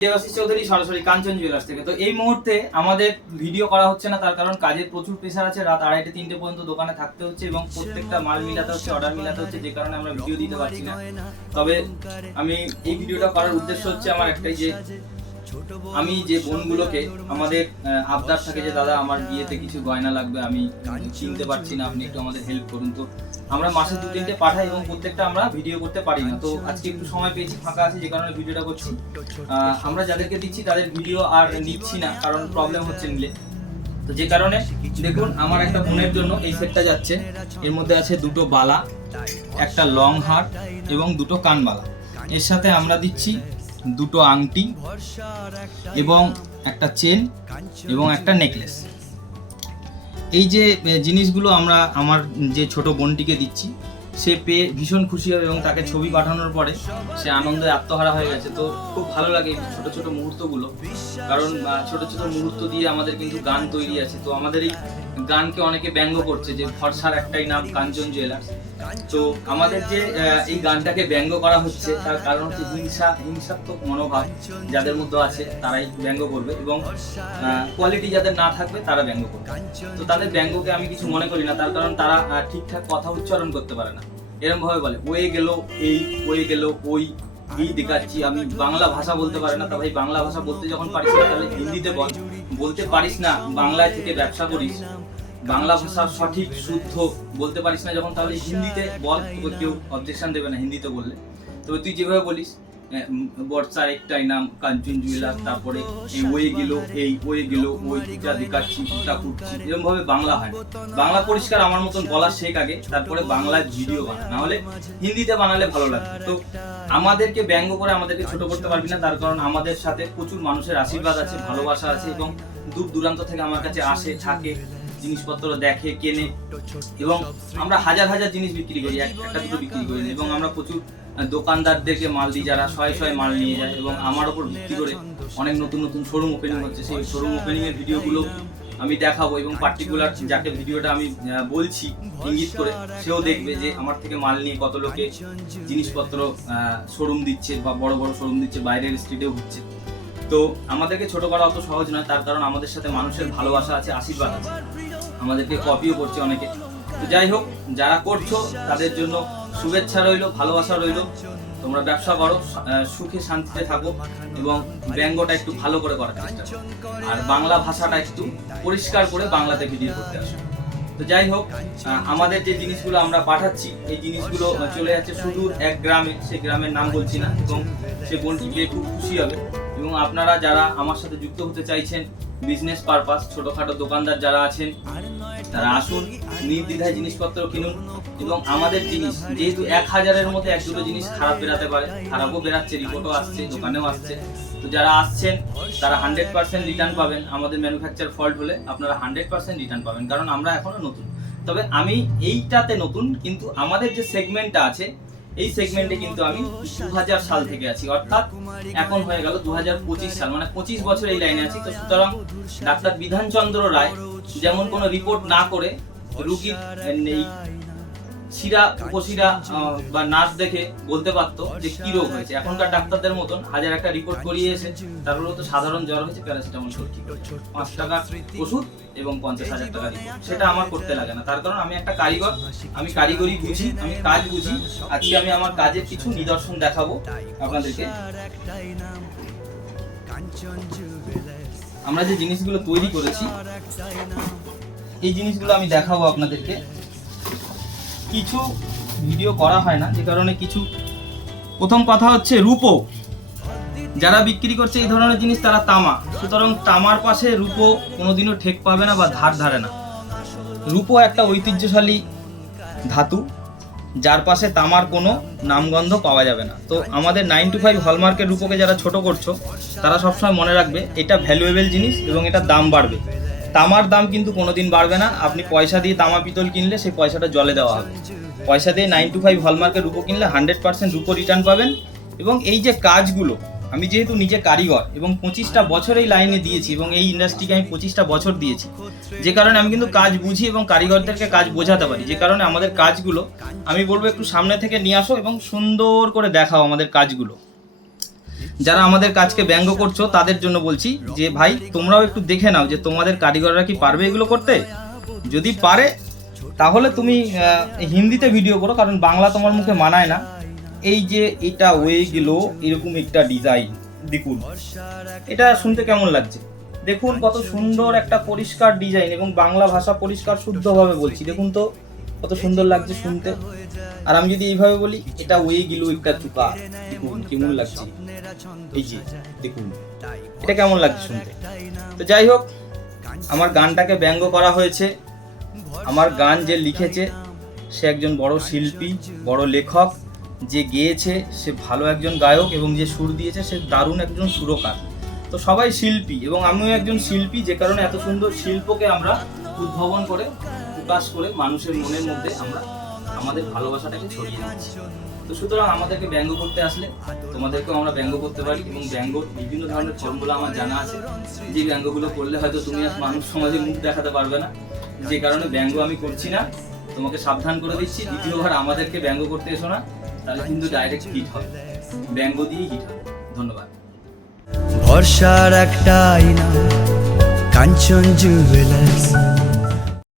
দেবাশিস চৌধুরী সরাসরি কাঞ্চন জুয়েলার্স থেকে। তো এই মুহূর্তে আমাদের ভিডিও করা হচ্ছে না, তার কারণ কাজের প্রচুর প্রেসার আছে। রাত 2:30-3টে পর্যন্ত দোকানে থাকতে হচ্ছে এবং প্রত্যেকটা মাল মিলাতে হচ্ছে, অর্ডার মিলাতে হচ্ছে, যে কারণে আমরা ভিডিও দিতে পারছি না। তবে আমি এই ভিডিওটা করার উদ্দেশ্য হচ্ছে আমার একটাই, যে আমি যে বোনগুলোকে আমাদের আবদার থাকে যে দাদা আমার বিয়েতে কিছু গয়না লাগবে, আমি চিনতে পারছি না, আপনি একটু আমাদের হেল্প করুন। তো আমরা মাসে 2-3টে পাঠাই এবং প্রত্যেকটা আমরা ভিডিও করতে পারি না। তো আজকে একটু সময় পেয়েছি, ফাঁকা আছে, যে কারণে ভিডিওটা করছি। আমরা যাদেরকে দিচ্ছি তাদের ভিডিও আর নিচ্ছি না, কারণ প্রবলেম হচ্ছে নিলে। তো যে কারণে দেখুন, আমার একটা বোনের জন্য এই সেটটা যাচ্ছে। এর মধ্যে আছে 2টো বালা, একটা লং হার এবং 2টো কানবালা। এর সাথে আমরা দিচ্ছি 2টো আংটি এবং একটা চেন এবং একটা নেকলেস। এই যে জিনিসগুলো আমরা আমার যে ছোট বোনটিকে দিচ্ছি, সে পেয়ে ভীষণ খুশি হবে এবং তাকে ছবি পাঠানোর পরে সে আনন্দে আত্মহারা হয়ে গেছে। তো খুব ভালো লাগে এই ছোট ছোট মুহূর্তগুলো, কারণ ছোট ছোট মুহূর্ত দিয়ে আমাদের কিন্তু গান তৈরি আছে। তো আমাদের এই গানকে অনেকে ব্যঙ্গ করছে যে ভরসার একটাই নাম কাঞ্চন জুয়েলার্স। তো আমাদের যে এই গানটাকে ব্যঙ্গ করা হচ্ছে, তার কারণ হচ্ছে হিংসাত্মক মনোভাব যাদের মধ্যে আছে তারাই ব্যঙ্গ করবে, এবং কোয়ালিটি যাদের না থাকবে তারা ব্যঙ্গ করবে। তো তাদের ব্যঙ্গকে আমি কিছু মনে করি না, তার কারণ তারা ঠিকঠাক কথা উচ্চারণ করতে পারে না। এরকম ভাবে বলে ওয়ে গেল এই, ওয়ে গেল ওই, এই দেখাচ্ছি। আমি বাংলা ভাষা বলতে পারে না, তা ভাই বাংলা ভাষা বলতে যখন পারিস না তাহলে হিন্দিতে বল। বলতে পারিস না, বাংলায় থেকে ব্যবসা করিস, বাংলা ভাষার সঠিক শুদ্ধ বলতে পারিস না যখন, তাহলে হিন্দিতে বল, তোকে কেউ অবজেকশন দেবে না হিন্দিতে বললে। তবে তুই যেভাবে বলিস বর্ষার একটাই নাম কাঞ্চন জুয়েলার্স, তারপরে ওয়ে গেল এই, ওয়ে গেল ওই, যা দেখাচ্ছি তা করছি, এরকম ভাবে বাংলা হয়। বাংলা পরিষ্কার আমার মতন বলা শেখ আগে, তারপরে বাংলায় ভিডিও বানা, না হলে হিন্দিতে বানালে ভালো লাগবে। তো আমাদেরকে ব্যঙ্গ করে আমাদেরকে ছোট করতে পারবি না, তার কারণ আমাদের সাথে প্রচুর মানুষের আশীর্বাদ আছে, ভালোবাসা আছে, এবং দূর দূরান্ত থেকে আমার কাছে আসে, থাকে, জিনিসপত্র দেখে, কেনে, এবং আমরা হাজার হাজার জিনিস বিক্রি করি, একটা দুটো বিক্রি করি না। এবং আমরা প্রচুর দোকানদারদেরকে মাল দিই যারা শয়ে শয়ে মাল নিয়ে যায়, এবং আমার ওপর ভিত্তি করে অনেক নতুন নতুন শোরুম ওপেনিং হচ্ছে। সেই শোরুম ওপেনিং এর ভিডিওগুলো আমি দেখাবো, এবং পার্টিকুলার যাকে ভিডিওটা আমি বলছি ইঙ্গিত করে, সেও দেখবে যে আমার থেকে মাল নিয়ে কত লোকে জিনিসপত্র শোরুম দিচ্ছে, বা বড় বড় শোরুম দিচ্ছে, বাইরের স্ট্রিটেও হচ্ছে। তো আমাদেরকে ছোট করা অত সহজ নয়, তার কারণ আমাদের সাথে মানুষের ভালোবাসা আছে, আশীর্বাদ আছে, আমাদেরকে কপিও করছে অনেকে। তো যাই হোক, যারা করছো তাদের জন্য শুভেচ্ছা রইলো, ভালোবাসা রইলো। তোমরা ব্যবসা করো, সুখে শান্তিতে থাকো, এবং ব্যঙ্গটা একটু ভালো করে করার চেষ্টা করো, আর বাংলা ভাষাটা একটু পরিষ্কার করে বাংলাতে ভিডিও করতে আসো। তো যাই হোক, আমাদের যে জিনিসগুলো আমরা পাঠাচ্ছি, এই জিনিসগুলো চলে যাচ্ছে সুদূর এক গ্রামে, সেই গ্রামের নাম বলছি না, এবং সে বোনটি পেয়ে খুব খুশি হবে। এবং আপনারা যারা আমার সাথে যুক্ত হতে চাইছেন বিজনেস পারপাস, ছোটখাটো দোকানদার যারা আছেন, তারা আসুন, নির্দ্বিধায় জিনিসপত্র কিনুন। এবং আমাদের জিনিস যেহেতু 1000-এর মধ্যে 1-2টো জিনিস খারাপ বেরাতে পারে, খারাপও বেরাচ্ছে, রিপোর্টও আসছে, দোকানেও আসছে। তো যারা আসছেন তারা 100% রিটার্ন পাবেন। আমাদের ম্যানুফ্যাকচার ফল্ট হলে আপনারা 100% রিটার্ন পাবেন, কারণ আমরা এখনো নতুন। তবে আমি এইটাতে নতুন, কিন্তু আমাদের যে সেগমেন্টটা আছে, এই সেগমেন্টে কিন্তু আমি 2000 সাল থেকে আছি, অর্থাৎ এখন হয়ে গেল 2025 সাল, মানে 25 বছর এই লাইনে আছি। তো সুতরাং ডাক্তার বিধানচন্দ্র রায় যেমন কোনো রিপোর্ট না করে রুগীর এই শিরা উপশিরা বা নার্ভ দেখে বলতে পারতো যে কি রোগ হয়েছে, এখনকার ডাক্তারদের মতন হাজার একটা রিপোর্ট করিয়ে এসে তারপরে তো সাধারণ জ্বর হয়েছে, প্যারাসিটামল খেয়ে ঠিক 5 টাকা ওষুধ এবং 50,000 টাকা রিপোর্ট, সেটা আমার করতে লাগে না। তার কারণ আমি একটা কারিগর, আমি কারিগরি বুঝি, আমি কাজ বুঝি। আজকে আমি আমার কাজের কিছু নিদর্শন দেখাবো আপনাদেরকে। আমরা যে জিনিসগুলো তৈরি করেছি, এই জিনিসগুলো আমি দেখাবো আপনাদেরকে। কিছু ভিডিও করা হয় না, যে কারণে কিছু। প্রথম কথা হচ্ছে রূপো, যারা বিক্রি করছে এই ধরনের জিনিস তারা তামা, সুতরাং তামার পাশে রূপো কোনোদিনও ঠেক পাবে না বা ধার ধারে না। রূপো একটা ঐতিহ্যশালী ধাতু, যার পাশে তামার কোনো নামগন্ধ পাওয়া যাবে না। তো আমাদের 925 হলমার্কের রূপোকে যারা ছোট করছো, তারা সবসময় মনে রাখবে এটা ভ্যালুয়েবল জিনিস এবং এটার দাম বাড়বে। তামার দাম কিন্তু কোনোদিন বাড়বে না। আপনি পয়সা দিয়ে তামা পিতল কিনলে সেই পয়সাটা জলে দেওয়া হবে। পয়সা দিয়ে 925 হলমার্কের রূপো কিনলে 100% রূপো রিটার্ন পাবেন। এবং এই যে কাজগুলো, আমি যেহেতু নিজে কারিগর এবং 25টা বছর এই লাইনে দিয়েছি, এবং এই ইন্ডাস্ট্রিকে আমি 25টা বছর দিয়েছি, যে কারণে আমি কিন্তু কাজ বুঝি এবং কারিগরদেরকে কাজ বোঝাতে পারি। যে কারণে আমাদের কাজগুলো আমি বলবো একটু সামনে থেকে নিয়ে আসো এবং সুন্দর করে দেখাও আমাদের কাজগুলো। যারা আমাদের কাজকে ব্যঙ্গ করছো তাদের জন্য বলছি যে ভাই তোমরাও একটু দেখে নাও যে তোমাদের কারিগররা কি পারবে এগুলো করতে। যদি পারে তাহলে তুমি হিন্দিতে ভিডিও করো, কারণ বাংলা তোমার মুখে মানায় না। এই যে এটা হয়ে গেল এরকম একটা ডিজাইন, দেখুন এটা শুনতে কেমন লাগছে, দেখুন কত সুন্দর একটা পরিষ্কার ডিজাইন এবং বাংলা ভাষা পরিষ্কার শুদ্ধভাবে বলছি, দেখুন তো কত সুন্দর লাগছে শুনতে। আর আমি যদি এইভাবে বলি এটা হয়ে গেল একটা চুকা, দেখুন কেমন লাগছে, এই যে দেখুন এটা কেমন লাগছে শুনতে। তো যাই হোক, আমার গানটাকে ব্যঙ্গ করা হয়েছে। আমার গান যে লিখেছে সে একজন বড় শিল্পী, বড় লেখক, যে গেয়েছে সে ভালো একজন গায়ক এবং যে সুর দিয়েছে সে দারুণ একজন সুরকার। তো সবাই শিল্পী এবং আমিও একজন শিল্পী, যে কারণে এত সুন্দর শিল্পকে আমরা উদ্ভাবন করে প্রকাশ করে মানুষের মনের মধ্যে আমরা আমাদের ভালোবাসাটাকে ছড়িয়ে দিচ্ছি। তো সুতরাং আমাদেরকে ব্যঙ্গ করতে আসলে তোমাদেরকেও আমরা ব্যঙ্গ করতে পারি এবং ব্যঙ্গর বিভিন্ন ধরনের ফর্মুলা আমার জানা আছে, যে ব্যঙ্গগুলো করলে হয়তো তুমি আর মানুষ সমাজে মুখ দেখাতে পারবে না, যে কারণে ব্যঙ্গ আমি করছি না। তোমাকে সাবধান করে দিচ্ছি, দ্বিতীয়বার আমাদেরকে ব্যঙ্গ করতে এসো না, তাহলে কিন্তু ডাইরেক্ট হিট হবে, ব্যঙ্গ দিয়েই হিট হবে। ধন্যবাদ। ভরসার একটা আয়না, কাঞ্চন জুয়েলার্স।